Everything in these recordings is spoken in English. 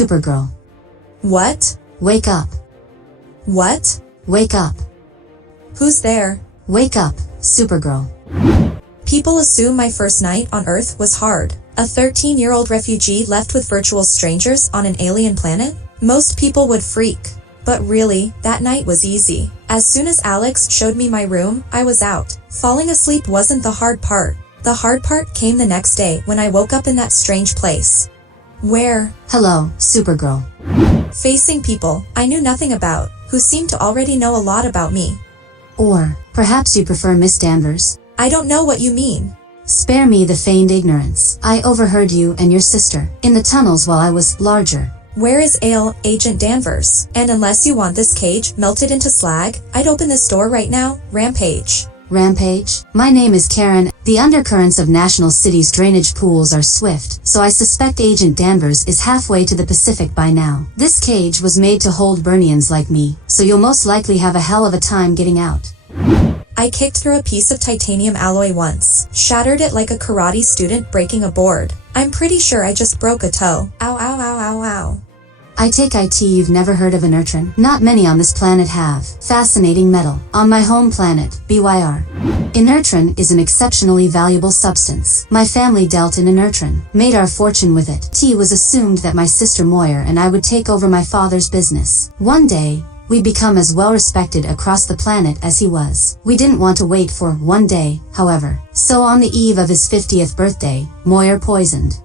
Supergirl. What? Wake up. What? Wake up. Who's there? Wake up, Supergirl. People assume my first night on Earth was hard. A 13-year-old refugee left with virtual strangers on an alien planet? Most people would freak. But really, that night was easy. As soon as Alex showed me my room, I was out. Falling asleep wasn't the hard part. The hard part came the next day when I woke up in that strange place. Where? Hello, Supergirl. Facing people I knew nothing about, who seemed to already know a lot about me. Or, perhaps you prefer Miss Danvers? I don't know what you mean. Spare me the feigned ignorance. I overheard you and your sister in the tunnels while I was larger. Where is Agent Danvers? And unless you want this cage melted into slag, I'd open this door right now. Rampage. Rampage? My name is Karen. The undercurrents of National City's drainage pools are swift, so I suspect Agent Danvers is halfway to the Pacific by now. This cage was made to hold Burnians like me, so you'll most likely have a hell of a time getting out. I kicked through a piece of titanium alloy once, shattered it like a karate student breaking a board. I'm pretty sure I just broke a toe. Ow, ow, ow, ow, ow. I take it you've never heard of inertron? Not many on this planet have. Fascinating metal. On my home planet, BYR. Inertron is an exceptionally valuable substance. My family dealt in inertron, made our fortune with it. It was assumed that my sister Moyer and I would take over my father's business. One day, we'd become as well respected across the planet as he was. We didn't want to wait for one day, however. So on the eve of his 50th birthday, Moyer poisoned.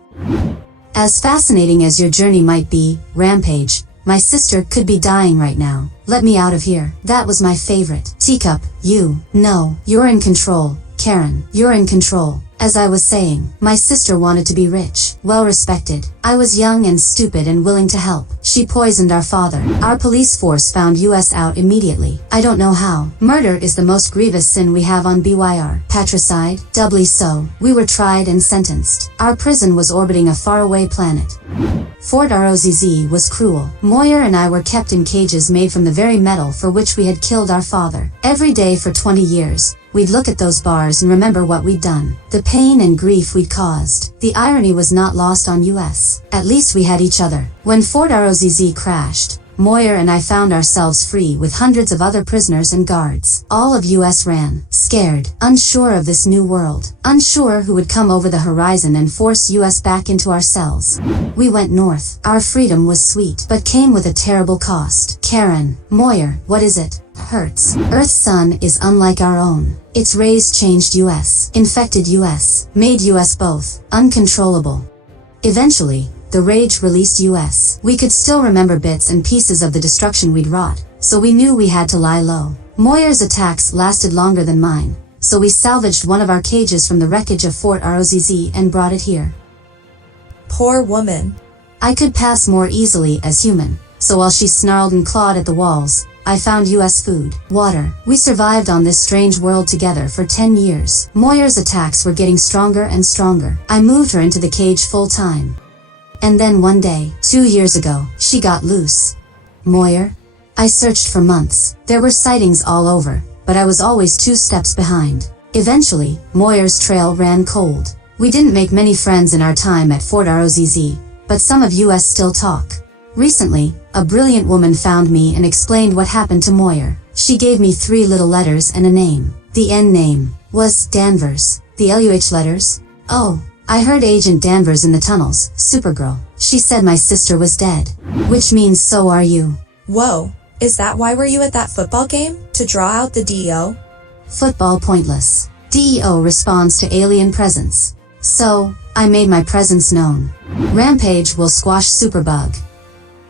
As fascinating as your journey might be, Rampage, my sister could be dying right now. Let me out of here. That was my favorite. Teacup, you're in control. Karen, you're in control. As I was saying, my sister wanted to be rich, well respected. I was young and stupid and willing to help. She poisoned our father. Our police force found us out immediately. I don't know how. Murder is the most grievous sin we have on BYR. Patricide, doubly so. We were tried and sentenced. Our prison was orbiting a faraway planet. Fort Rozz was cruel. Moyer and I were kept in cages made from the very metal for which we had killed our father. Every day for 20 years, we'd look at those bars and remember what we'd done. The pain and grief we'd caused. The irony was not lost on us. At least we had each other. When Fort Rozz crashed, Moyer and I found ourselves free with hundreds of other prisoners and guards. All of us ran, scared, unsure of this new world, unsure who would come over the horizon and force us back into our cells. We went north. Our freedom was sweet, but came with a terrible cost. Karen, Moyer, what is it? Hurts. Earth's sun is unlike our own. Its rays changed us, infected us, made us both uncontrollable. Eventually, the rage released us. We could still remember bits and pieces of the destruction we'd wrought, so we knew we had to lie low. Moyer's attacks lasted longer than mine, so we salvaged one of our cages from the wreckage of Fort Rozz and brought it here. Poor woman. I could pass more easily as human, so while she snarled and clawed at the walls, I found us food, water. We survived on this strange world together for 10 years. Moyer's attacks were getting stronger and stronger. I moved her into the cage full time. And then one day, 2 years ago, she got loose. Moyer? I searched for months. There were sightings all over, but I was always 2 steps behind. Eventually, Moyer's trail ran cold. We didn't make many friends in our time at Fort Rozz, but some of us still talk. Recently, a brilliant woman found me and explained what happened to Moyer. She gave me 3 little letters and a name. The N name was Danvers. The LUH letters? Oh, I heard Agent Danvers in the tunnels, Supergirl. She said my sister was dead. Which means so are you. Whoa, is that why were you at that football game? To draw out the DEO? Football pointless. DEO responds to alien presence. So, I made my presence known. Rampage will squash Superbug.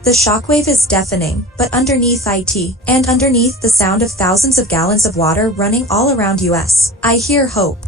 The shockwave is deafening, but underneath it, and underneath the sound of thousands of gallons of water running all around us, I hear hope.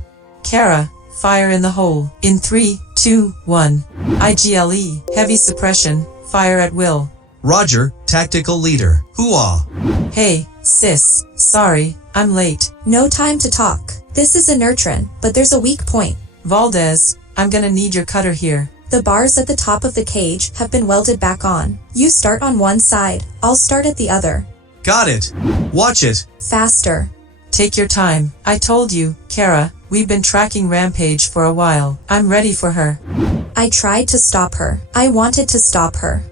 Kara, fire in the hole. In 3, 2, 1. IGLE, heavy suppression, fire at will. Roger, tactical leader. Hooah! Hey, sis, sorry, I'm late. No time to talk. This is inertron, but there's a weak point. Valdez, I'm gonna need your cutter here. The bars at the top of the cage have been welded back on. You start on one side, I'll start at the other. Got it. Watch it. Faster. Take your time. I told you, Kara, we've been tracking Rampage for a while. I'm ready for her. I tried to stop her. I wanted to stop her.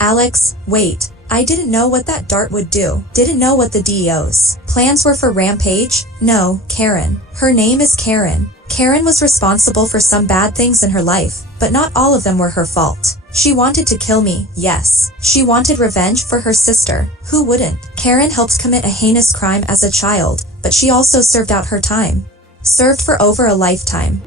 Alex, wait. I didn't know what that dart would do. Didn't know what the DEO's plans were for Rampage? No, Karen. Her name is Karen. Karen was responsible for some bad things in her life, but not all of them were her fault. She wanted to kill me, yes. She wanted revenge for her sister. Who wouldn't? Karen helped commit a heinous crime as a child, but she also served out her time. Served for over a lifetime.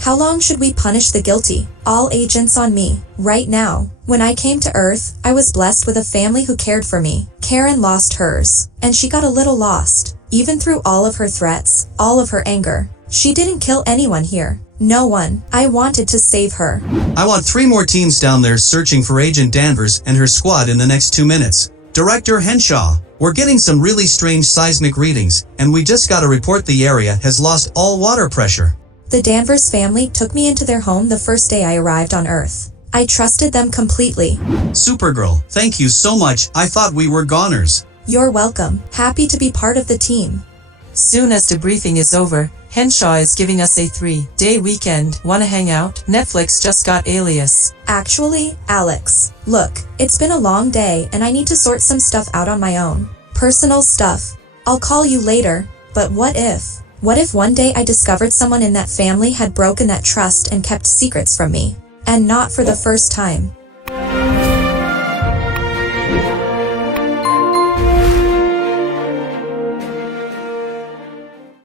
How long should we punish the guilty? All agents on me, right now. When I came to Earth, I was blessed with a family who cared for me. Karen lost hers, and she got a little lost. Even through all of her threats, all of her anger. She didn't kill anyone here. No one. I wanted to save her. I want 3 more teams down there searching for Agent Danvers and her squad in the next 2 minutes. Director Henshaw, we're getting some really strange seismic readings, and we just got a report the area has lost all water pressure. The Danvers family took me into their home the first day I arrived on Earth. I trusted them completely. Supergirl, thank you so much. I thought we were goners. You're welcome. Happy to be part of the team. Soon as debriefing is over, Henshaw is giving us a 3-day weekend. Wanna hang out? Netflix just got Alias. Actually, Alex, look, it's been a long day and I need to sort some stuff out on my own. Personal stuff. I'll call you later, but what if? What if one day I discovered someone in that family had broken that trust and kept secrets from me? And not for the first time.